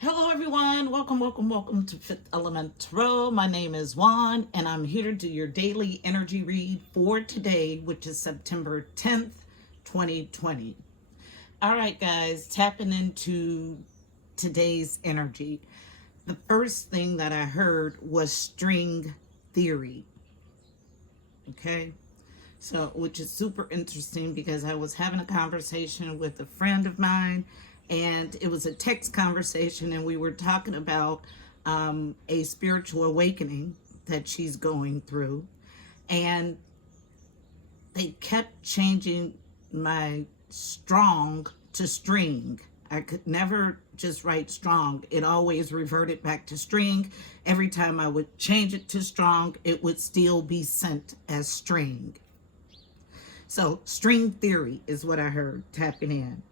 Hello, everyone. Welcome to Fifth Element Tarot. My name is Juan, and I'm here to do your daily energy read for today, which is September 10th, 2020. All right, guys, tapping into today's energy. The first thing that I heard was string theory. Okay, so which is super interesting because I was having a conversation with a friend of mine, and it was a text conversation, and we were talking about a spiritual awakening that she's going through, and they kept changing my strong to string. I could never just write strong. It always reverted back to string. Every time I would change it to strong, it would still be sent as string. So string theory is what I heard tapping in.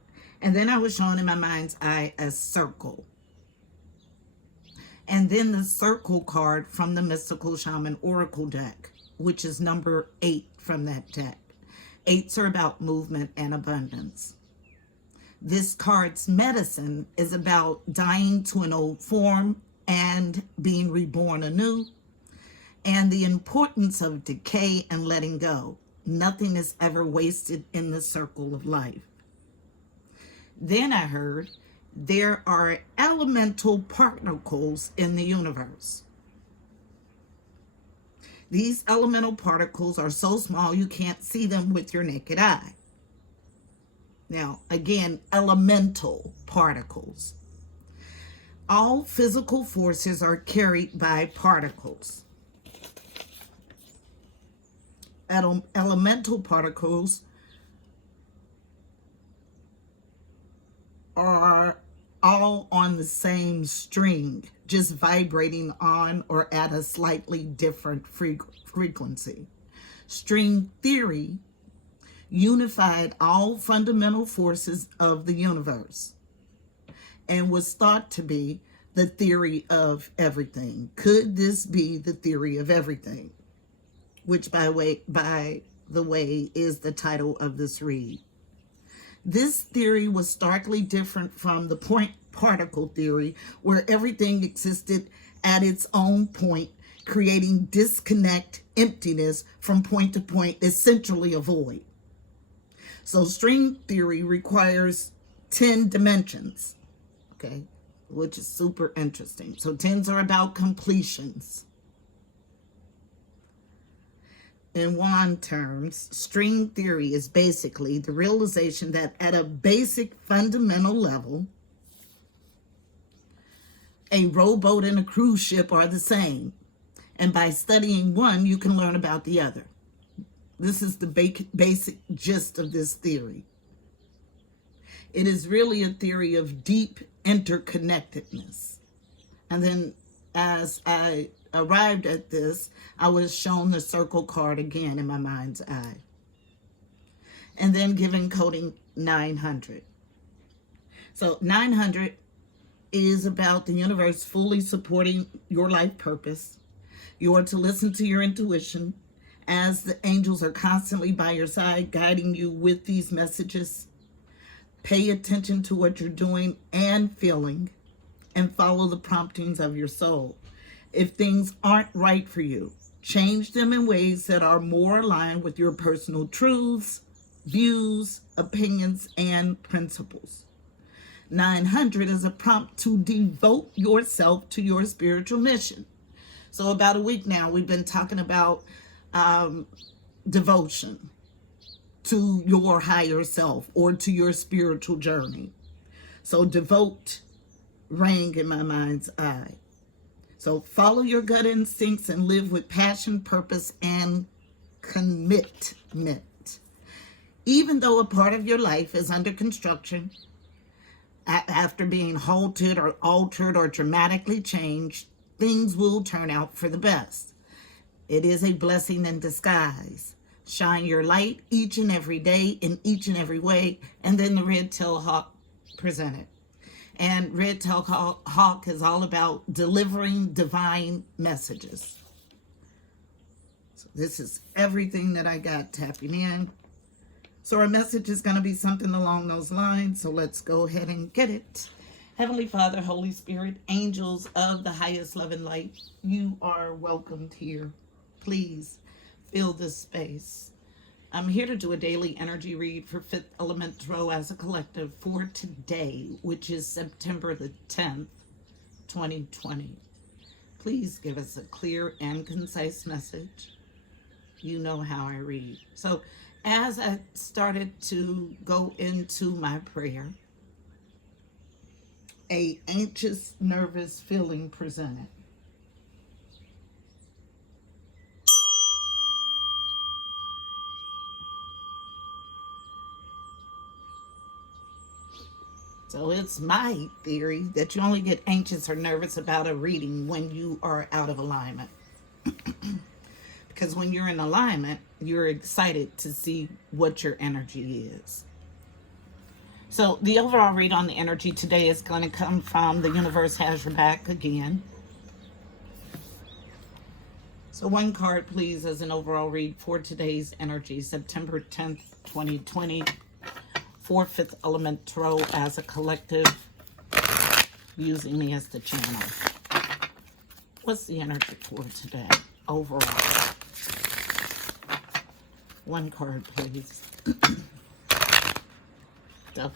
And then I was shown in my mind's eye a circle. And then the circle card from the Mystical Shaman Oracle deck, which is number 8 from that deck. 8s are about movement and abundance. This card's medicine is about dying to an old form and being reborn anew, and the importance of decay and letting go. Nothing is ever wasted in the circle of life. Then I heard there are elemental particles in the universe. These elemental particles are so small you can't see them with your naked eye. Now, again, elemental particles. All physical forces are carried by particles. Elemental particles are all on the same string, just vibrating on or at a slightly different frequency. String theory unified all fundamental forces of the universe and was thought to be the theory of everything. Could this be the theory of everything? Which, by the way, is the title of this read. This theory was starkly different from the point particle theory, where everything existed at its own point, creating disconnect, emptiness from point to point, essentially a void. So string theory requires 10 dimensions, okay, which is super interesting. So 10s are about completions. In Wand terms, string theory is basically the realization that at a basic fundamental level, a rowboat and a cruise ship are the same. And by studying one, you can learn about the other. This is the basic gist of this theory. It is really a theory of deep interconnectedness. And then as I arrived at this, I was shown the circle card again in my mind's eye. And then given coding 900. So 900 is about the universe fully supporting your life purpose. You are to listen to your intuition, as the angels are constantly by your side, guiding you with these messages. Pay attention to what you're doing and feeling, and follow the promptings of your soul. If things aren't right for you, change them in ways that are more aligned with your personal truths, views, opinions, and principles. 900 is a prompt to devote yourself to your spiritual mission. So about a week now, we've been talking about devotion to your higher self or to your spiritual journey. So devote rang in my mind's eye. So follow your gut instincts and live with passion, purpose, and commitment. Even though a part of your life is under construction, after being halted or altered or dramatically changed, things will turn out for the best. It is a blessing in disguise. Shine your light each and every day in each and every way. And then the red-tailed hawk presented. And red-tailed hawk is all about delivering divine messages. So this is everything that I got tapping in. So our message is going to be something along those lines. So let's go ahead and get it. Heavenly Father, Holy Spirit, angels of the highest love and light, you are welcomed here. Please fill this space. I'm here to do a daily energy read for Fifth Element Tarot as a collective for today, which is September the 10th, 2020. Please give us a clear and concise message. You know how I read. So as I started to go into my prayer, a anxious, nervous feeling presented. So it's my theory that you only get anxious or nervous about a reading when you are out of alignment. Because when you're in alignment, you're excited to see what your energy is. So the overall read on the energy today is going to come from The Universe Has Your Back again. So one card, please, as an overall read for today's energy, September 10th, 2020, for Fifth Element Tarot as a collective, using me as the channel. What's the energy for today, overall? One card, please. The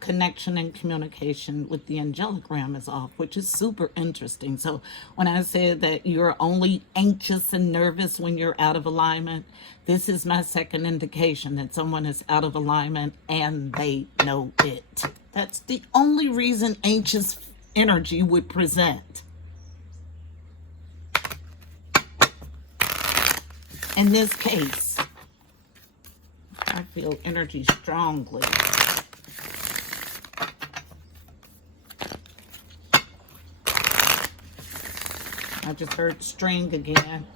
connection and communication with the Angelic Realm is off, which is super interesting. So when I said that you're only anxious and nervous when you're out of alignment, this is my second indication that someone is out of alignment and they know it. That's the only reason anxious energy would present. In this case, I feel energy strongly. I just heard string again.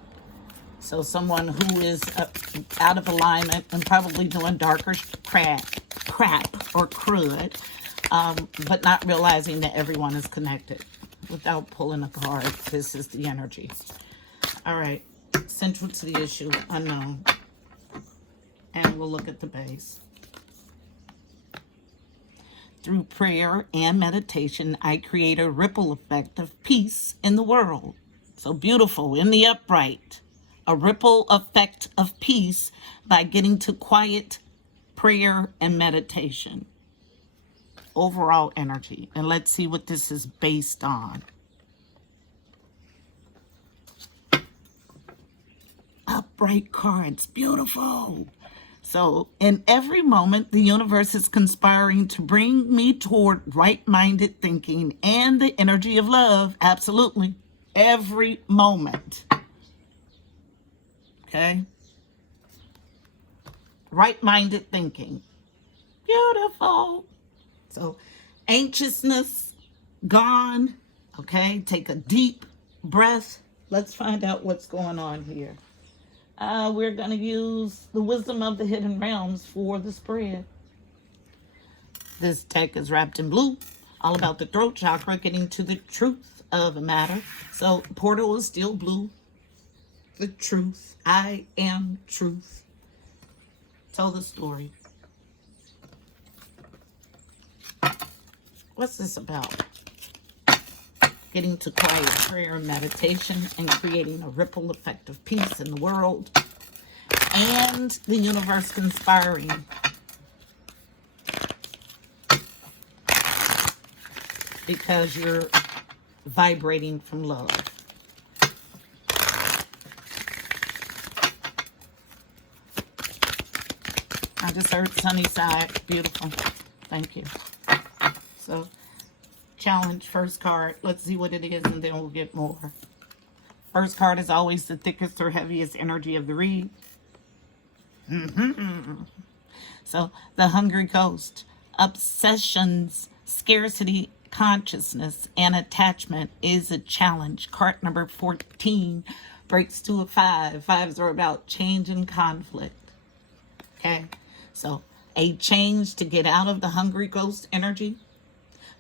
So someone who is out of alignment and probably doing darker crap or crud, but not realizing that everyone is connected. Without pulling a card, this is the energy. All right, central to the issue, unknown. And we'll look at the base. Through prayer and meditation, I create a ripple effect of peace in the world. So beautiful, in the upright. A ripple effect of peace by getting to quiet prayer and meditation. Overall energy. And let's see what this is based on. Upright cards, beautiful. So in every moment, the universe is conspiring to bring me toward right-minded thinking and the energy of love. Absolutely. Every moment. Okay? Right-minded thinking. Beautiful. So anxiousness gone. Okay? Take a deep breath. Let's find out what's going on here. We're going to use the wisdom of the hidden realms for the spread. This deck is wrapped in blue, all about the throat chakra, getting to the truth of a matter. So portal is still blue. The truth. I am truth. Tell the story. What's this about? Getting to quiet prayer and meditation and creating a ripple effect of peace in the world. And the universe conspiring. Because you're vibrating from love. I just heard sunny side. Beautiful. Thank you. So, challenge, first card. Let's see what it is and then we'll get more. First card is always the thickest or heaviest energy of the read. So, the Hungry Ghost. Obsessions, scarcity, consciousness, and attachment is a challenge. Card number 14 breaks to a 5. 5s are about change and conflict. Okay? So, a change to get out of the Hungry Ghost energy.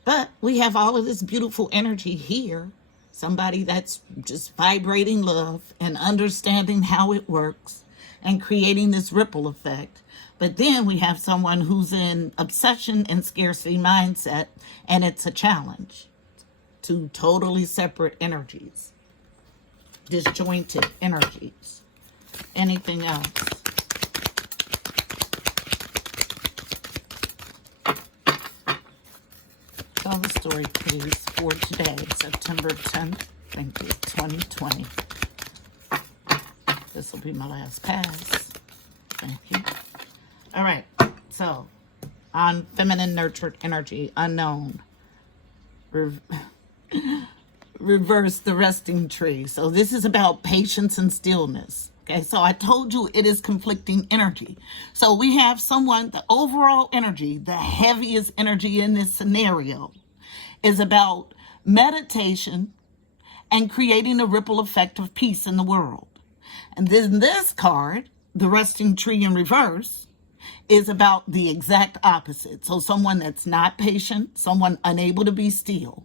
But we have all of this beautiful energy here. Somebody that's just vibrating love and understanding how it works and creating this ripple effect. But then we have someone who's in obsession and scarcity mindset, and it's a challenge. Two totally separate energies, disjointed energies. Anything else? Tell the story, please, for today, September 10th. Thank you, 2020. This will be my last pass. Thank you. All right, so on feminine nurtured energy, unknown. Reverse the resting tree. So this is about patience and stillness. Okay, so I told you it is conflicting energy. So we have someone, the overall energy, the heaviest energy in this scenario is about meditation and creating a ripple effect of peace in the world. And then this card, the resting tree in reverse, is about the exact opposite. So someone that's not patient, someone unable to be still.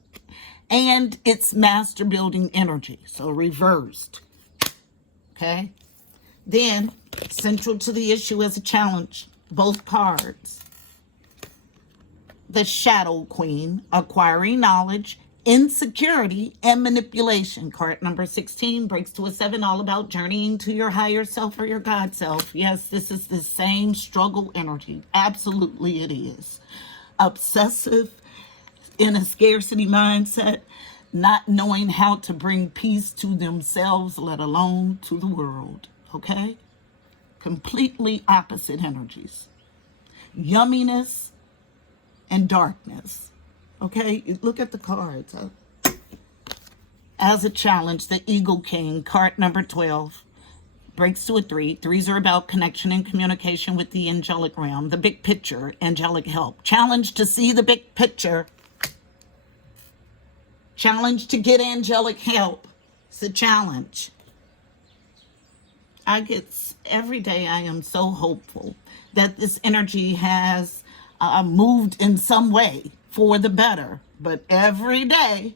And it's master building energy, so reversed. Okay? Then, central to the issue as a challenge, both cards. The Shadow Queen, acquiring knowledge, insecurity, and manipulation. Card number 16 breaks to a 7, all about journeying to your higher self or your God self. Yes, this is the same struggle energy. Absolutely it is. Obsessive, in a scarcity mindset, not knowing how to bring peace to themselves, let alone to the world. Okay? Completely opposite energies. Yumminess and darkness. Okay? Look at the cards. As a challenge, the Eagle King, card number 12, breaks to a 3. Threes are about connection and communication with the angelic realm, the big picture, angelic help. Challenge to see the big picture. Challenge to get angelic help. It's a challenge. Every day I am so hopeful that this energy has moved in some way for the better. But every day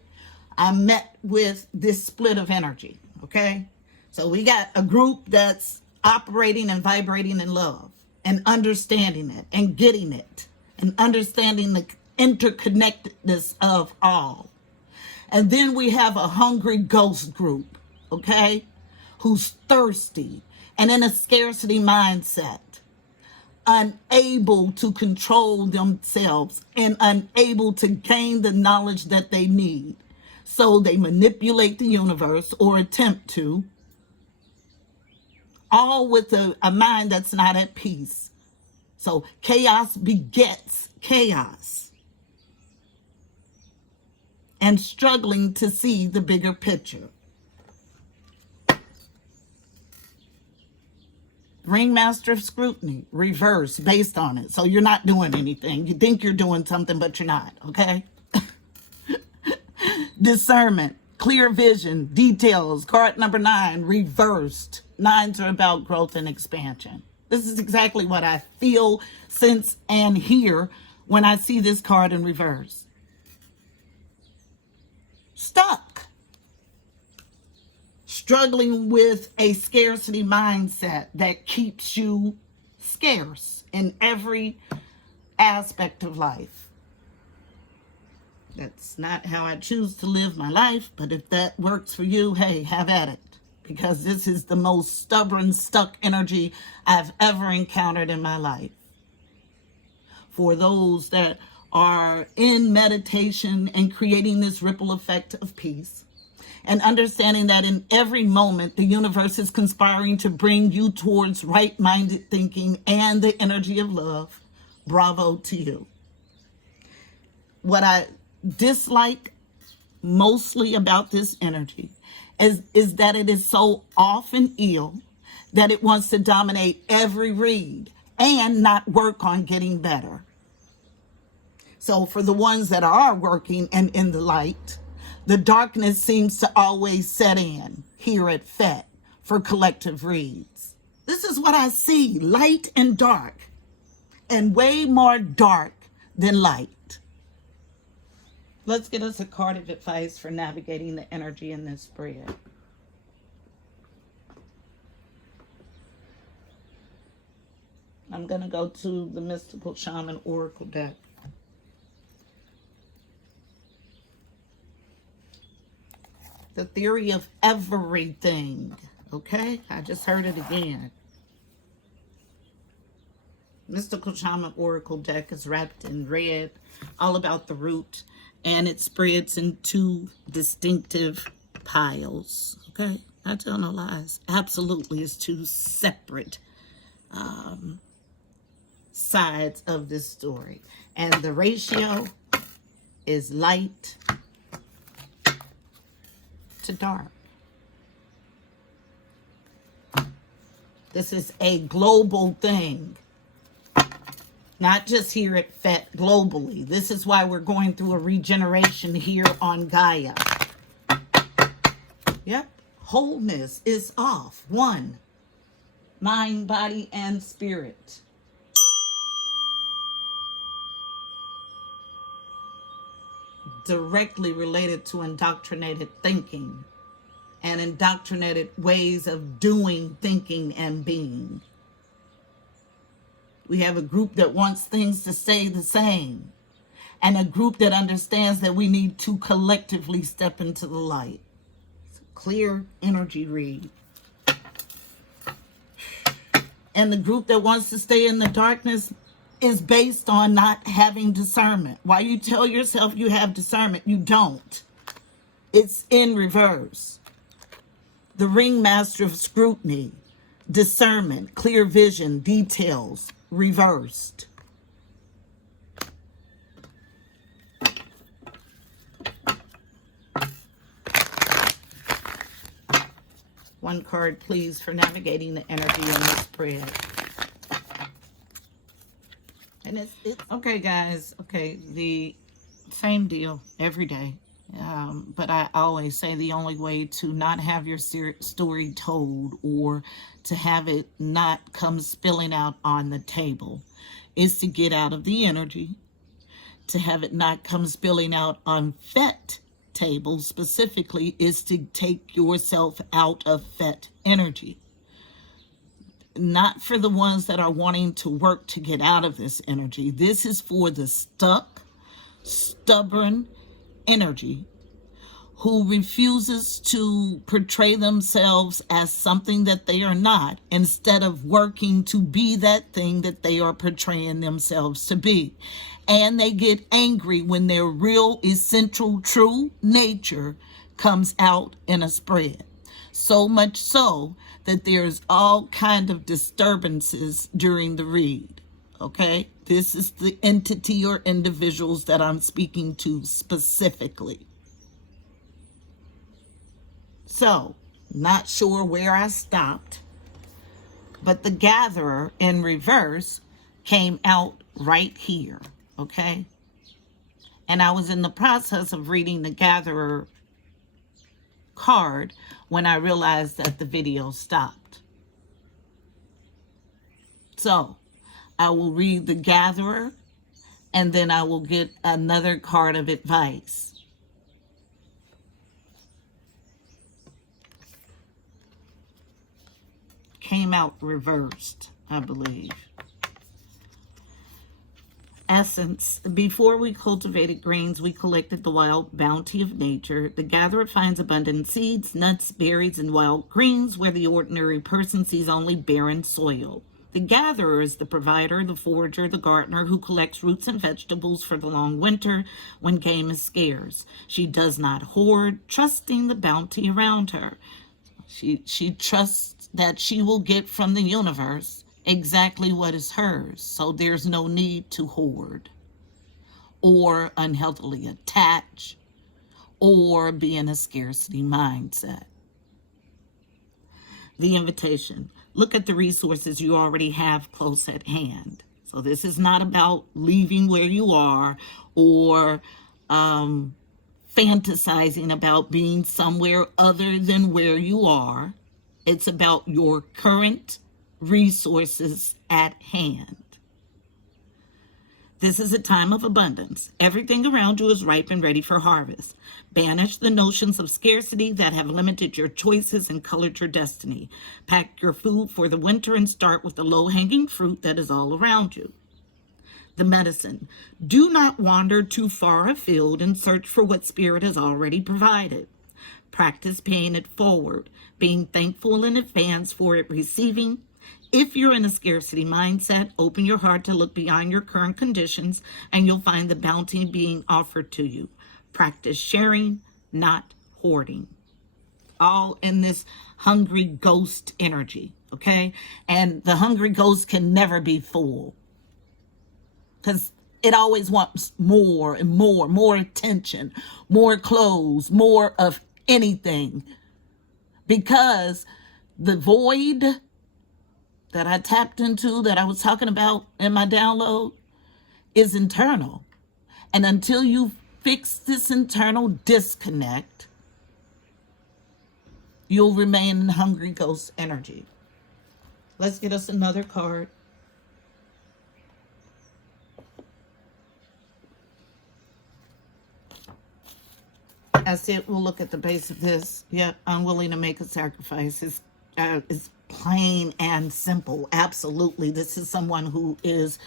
I'm met with this split of energy, okay? So we got a group that's operating and vibrating in love and understanding it and getting it and understanding the interconnectedness of all. And then we have a hungry ghost group, okay, who's thirsty and in a scarcity mindset, unable to control themselves and unable to gain the knowledge that they need. So they manipulate the universe or attempt to, all with a mind that's not at peace. So chaos begets chaos. And struggling to see the bigger picture. Ringmaster of Scrutiny, reverse, based on it. So you're not doing anything. You think you're doing something, but you're not, okay? Discernment, clear vision, details, card number 9, reversed. 9s are about growth and expansion. This is exactly what I feel, sense, and hear when I see this card in reverse. Stuck. Struggling with a scarcity mindset that keeps you scarce in every aspect of life. That's not how I choose to live my life, but if that works for you, hey, have at it. Because this is the most stubborn, stuck energy I've ever encountered in my life. For those that are in meditation and creating this ripple effect of peace, and understanding that in every moment the universe is conspiring to bring you towards right-minded thinking and the energy of love. Bravo to you. What I dislike mostly about this energy is that it is so often ill that it wants to dominate every read and not work on getting better. So for the ones that are working and in the light, the darkness seems to always set in here at FET for collective reads. This is what I see, light and dark, and way more dark than light. Let's get us a card of advice for navigating the energy in this spread. I'm going to go to the Mystical Shaman Oracle deck. The theory of everything. Okay? I just heard it again. Mystical Shaman Oracle deck is wrapped in red, all about the root, and it spreads in two distinctive piles. Okay? Not telling no lies. Absolutely, it's two separate sides of this story. And the ratio is light to dark. This is a global thing. Not just here at FET, globally. This is why we're going through a regeneration here on Gaia. Yep. Wholeness is off. One. Mind, body, and spirit. Directly related to indoctrinated thinking and indoctrinated ways of doing, thinking, and being. We have a group that wants things to stay the same, and a group that understands that we need to collectively step into the light. It's a clear energy read. And the group that wants to stay in the darkness is based on not having discernment. Why you tell yourself you have discernment, you don't. It's in reverse. The ringmaster of scrutiny, discernment, clear vision, details, reversed. One card, please, for navigating the energy in this spread. And it's okay, guys. Okay, the same deal every day. But I always say the only way to not have your story told, or to have it not come spilling out on the table, is to get out of the energy, to have it not come spilling out on FET tables specifically, is to take yourself out of FET energy. Not for the ones that are wanting to work to get out of this energy. This is for the stuck, stubborn energy who refuses to portray themselves as something that they are not, instead of working to be that thing that they are portraying themselves to be. And they get angry when their real, essential, true nature comes out in a spread. So much so that there's all kind of disturbances during the read. Okay? This is the entity or individuals that I'm speaking to specifically. So, not sure where I stopped, but the Gatherer in reverse came out right here, okay? And I was in the process of reading the Gatherer card when I realized that the video stopped. So, I will read the Gatherer, and then I will get another card of advice. Came out reversed, I believe. Essence. Before we cultivated grains, we collected the wild bounty of nature. The gatherer finds abundant seeds, nuts, berries, and wild greens where the ordinary person sees only barren soil. The gatherer is the provider, the forager, the gardener who collects roots and vegetables for the long winter when game is scarce. She does not hoard, trusting the bounty around her. She trusts that she will get from the universe exactly what is hers, so there's no need to hoard or unhealthily attach or be in a scarcity mindset. The invitation. Look at the resources you already have close at hand. So this is not about leaving where you are or fantasizing about being somewhere other than where you are. It's about your current resources at hand. This is a time of abundance. Everything around you is ripe and ready for harvest. Banish the notions of scarcity that have limited your choices and colored your destiny. Pack your food for the winter and start with the low-hanging fruit that is all around you. The medicine. Do not wander too far afield and search for what Spirit has already provided. Practice paying it forward, being thankful in advance for it receiving. If you're in a scarcity mindset, open your heart to look beyond your current conditions and you'll find the bounty being offered to you. Practice sharing, not hoarding. All in this hungry ghost energy, okay? And the hungry ghost can never be full because it always wants more and more attention, more clothes, more of anything. Because the void that I tapped into, that I was talking about in my download, is internal. And until you fix this internal disconnect, you'll remain in hungry ghost energy. Let's get us another card. I said, we'll look at the base of this. Yep, I'm willing to make a sacrifice. It's plain and simple. Absolutely. This is someone who is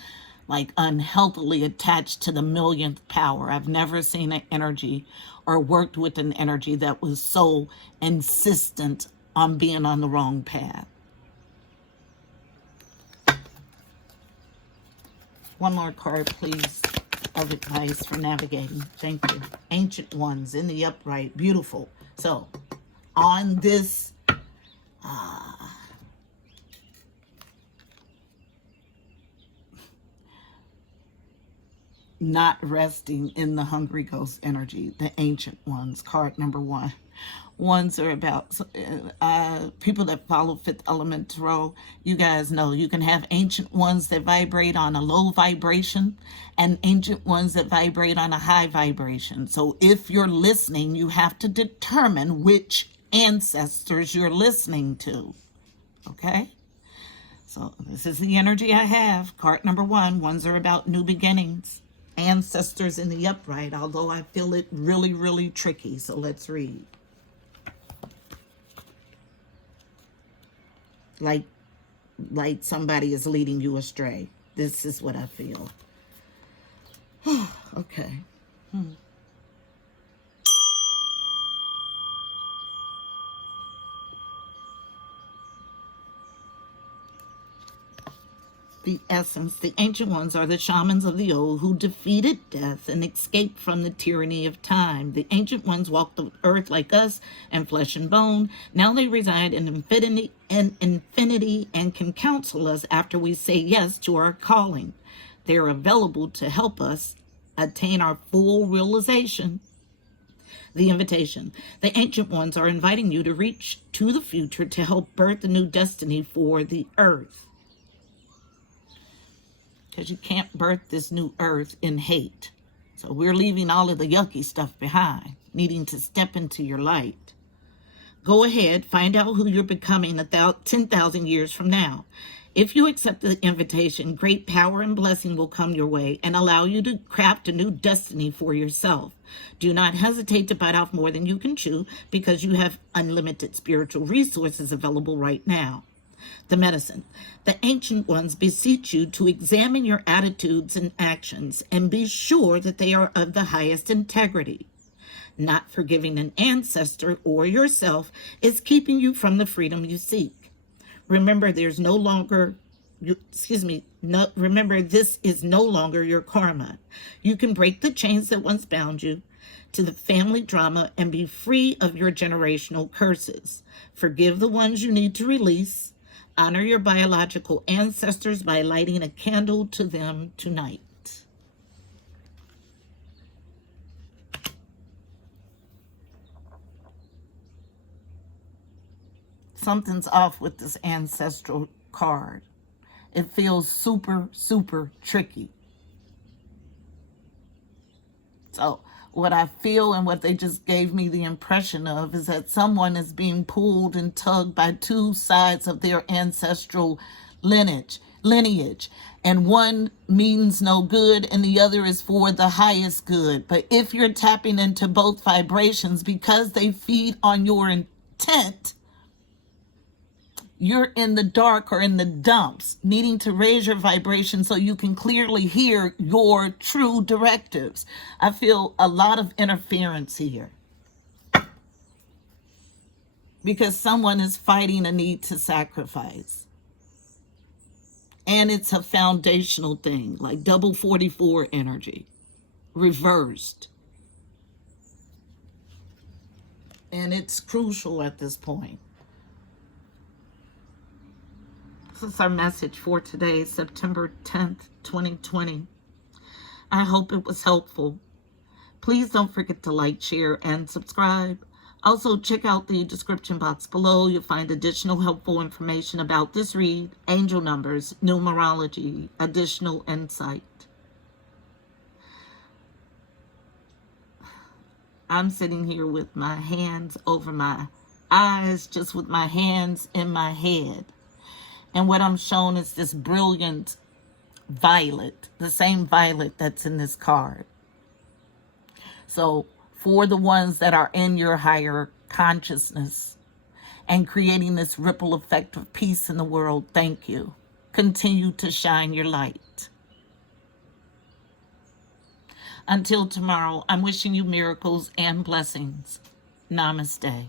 like unhealthily attached to the millionth power. I've never seen an energy or worked with an energy that was so insistent on being on the wrong path. One more card, please, of advice for navigating. Thank you. Ancient ones in the upright. Beautiful. So, on this not resting in the hungry ghost energy, the ancient ones, card number 1. Ones are about people that follow fifth element tarot. You guys know you can have ancient ones that vibrate on a low vibration and ancient ones that vibrate on a high vibration. So if you're listening, you have to determine which ancestors you're listening to. Okay? So this is the energy I have. Card number 1. Ones are about new beginnings. Ancestors in the upright, although I feel it really tricky. So let's read. Like somebody is leading you astray. This is what I feel. Okay. The essence, the ancient ones are the shamans of the old who defeated death and escaped from the tyranny of time. The ancient ones walked the earth like us and flesh and bone. Now they reside in infinity and can counsel us after we say yes to our calling. They are available to help us attain our full realization. The invitation. The ancient ones are inviting you to reach to the future to help birth a new destiny for the earth. Because you can't birth this new earth in hate. So we're leaving all of the yucky stuff behind, needing to step into your light. Go ahead, find out who you're becoming 10,000 years from now. If you accept the invitation, great power and blessing will come your way and allow you to craft a new destiny for yourself. Do not hesitate to bite off more than you can chew because you have unlimited spiritual resources available right now. The medicine. The ancient ones beseech you to examine your attitudes and actions and be sure that they are of the highest integrity. Not forgiving an ancestor or yourself is keeping you from the freedom you seek. Remember, remember, this is no longer your karma. You can break the chains that once bound you to the family drama and be free of your generational curses. Forgive the ones you need to release. Honor your biological ancestors by lighting a candle to them tonight. Something's off with this ancestral card. It feels super tricky. So what I feel and what they just gave me the impression of is that someone is being pulled and tugged by two sides of their ancestral lineage. And one means no good and the other is for the highest good. But if you're tapping into both vibrations because they feed on your intent, you're in the dark or in the dumps, needing to raise your vibration so you can clearly hear your true directives. I feel a lot of interference here because someone is fighting a need to sacrifice. And it's a foundational thing, like double 44 energy, reversed. And it's crucial at this point. This is our message for today, September 10th, 2020. I hope it was helpful. Please don't forget to like, share, and subscribe. Also, check out the description box below. You'll find additional helpful information about this read, angel numbers, numerology, additional insight. I'm sitting here with my hands over my eyes, just with my hands in my head. And what I'm shown is this brilliant violet, the same violet that's in this card. So for the ones that are in your higher consciousness and creating this ripple effect of peace in the world, thank you. Continue to shine your light. Until tomorrow, I'm wishing you miracles and blessings. Namaste.